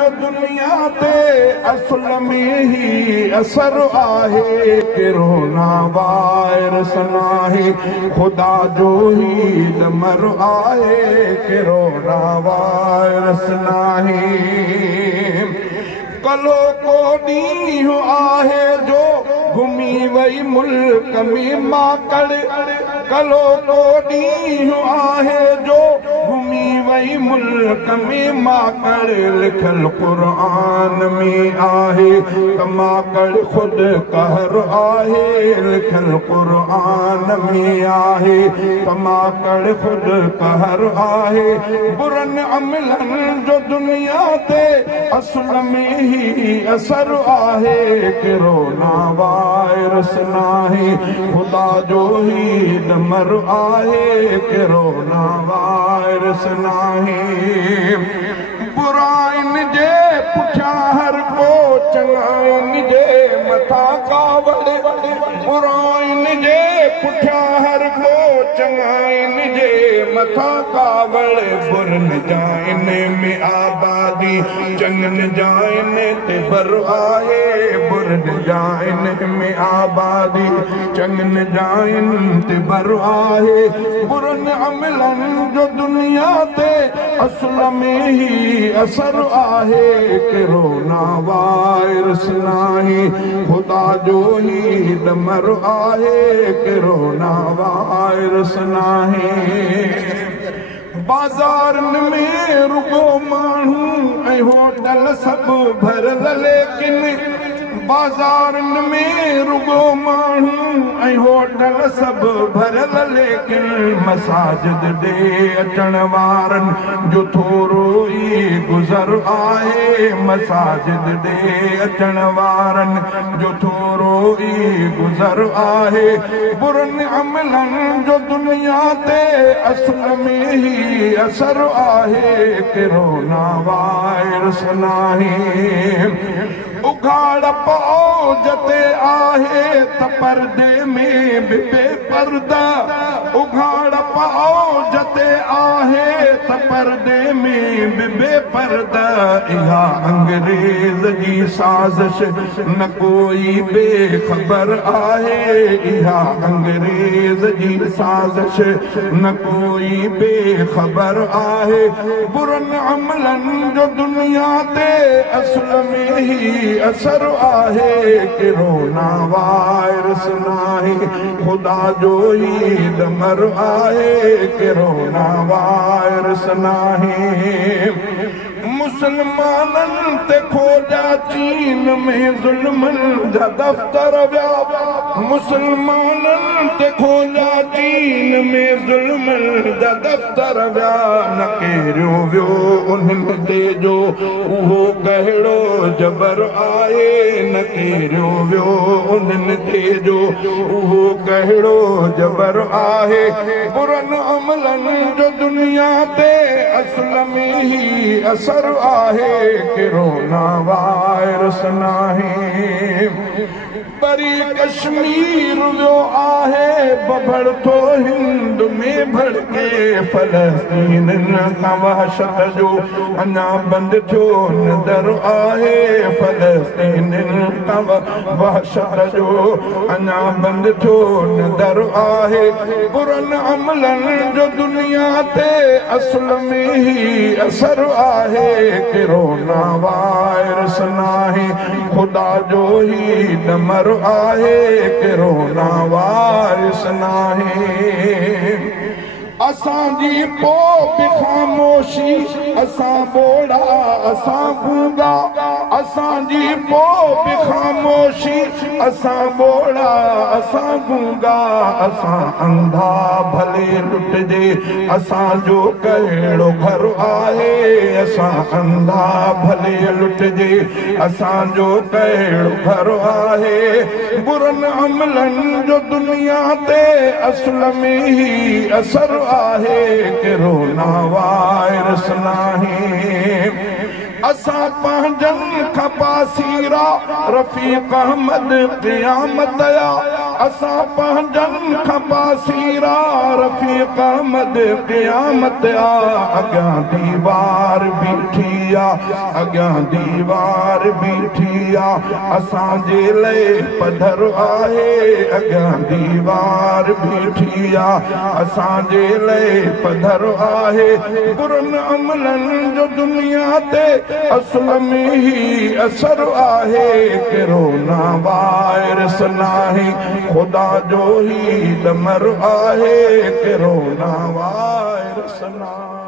जो दुनिया ते असल में ही असर आहे किरोना वायरस नाहे खुदा जो ही दमर आहे किरोना वायरस नाहे कलो को ॾींहुं आहे जो घुमी वई मुल्क में माकड़ कलो को ॾींहुं आहे जो घुमी वई मुल्क में माकड़ लिखल क़ुरान में आहे त माकड़ खुद कहर आहे लिखल क़ुरान में आहे त माकड़ खुद कहर आहे बुरन अमलन जो दुनिया ते असल में ही असर आहे किरोना वायरस नाहे खुदा जो ही दमर आहे किरोना वायरस नाहे बुराइन जे पुठियां हर को चङाइन जे मथा कावड़ बुराइन जे पुठियां हर को चङाइन जे मथा कावड़ बुरन जाइन में आबादी चङन जाइन ते बर आहे बुरन जाइन में आबादी चङन जाइन ते बर आहे बुरन अमलन जो दुनिया ते असल में ही असर आहे किरोना वायरस नाहे खुदा जो ही दमर आहे किरोना वायरस नाहे बाजार में रुगो माण्हू ऐं होटल सब भरल लेकिन बाजार में रुगो माण्हू ऐं होटल सब भरल लेकिन मसाजिद ॾे अचण वारनि जो थोरो ई गुज़र आहे मसाजिद ॾे अचण वारनि जो थोरो ई गुज़र आहे बुरन अमलन जो दुनिया ते असल में ही असर आहे किरोना वायरस नाहे उघाड़ पाओ जते आहे त पर्दे में भी बेपर्दा उघाड़ पाओ जते आहे त पर्दे में भी बेपर्दा इहा अंग्रेज जी साज़िश न कोई बेखबर आहे इहा अंग्रेज जी साज़िश न कोई बेखबर आहे बुरन अमलन जो दुनिया ते असल में ही असर आहे किरोना वायरस नाहे खुदा जो ही दमर आहे किरोना वायरस नाहे मुसलमानन ते खोजा चीन में जुल्मन जा दफ्तर व्या मुसलमानन ते खोजा चीन में जुल्मन जा दफ्तर व्या न केरियो वियो उन्हनि ते जो उहो कहिड़ो जबर आहे न केरियो वियो उन्हनि ते जो उहो कहिड़ो जबर आहे बुरन अमलन जो दुनिया ते असल में ही असर आहे किरोना वायरस नाहे परी कश्मीर वियो आहे बबड़ थो हिंद में भड़के फलस्तीन खां वहशत जो अञा बंद थियो नदर आहे फलस्तीन खां वहशत जो अञा बंद थियो नदर आहे बुरन अमलन जो दुनिया ते असल में ही असर आहे किरोना वायरस नाहे खुदा जो ही दमर आहे किरोना वायरस नाहे असांजी पो बि ख़ामोशी असां बोड़ा असां गूंगा असांजी पो बि ख़ामोशी असां बोड़ा असां गूंगा असां अंधा भले लुटजे असांजो कहिड़ो घर आहे असां अंधा भले लुटजे असांजो कहिड़ो घर आहे बुरन अमलन जो दुनिया ते असल में ही असर आहे किरोना वायरस नाहे असां पंहिंजनि खां पासीरा रफ़ीक अहमद क़यामत या असां पंहिंजनि खां पासीरा रफ़ीक़ अहमद क़यामत आ अॻियां दीवार बीठी आ अॻियां दीवार बीठी आ असांजे लाइ पधर आहे अॻियां दीवार बीठी आ असांजे लाइ पधर आहे बुरनि अमलनि जो दुनिया ते असुल में ही असर आहे कोरोना वायरस नाहे खुदा जो ही दमर आहे कोरोना वायरस नाहे।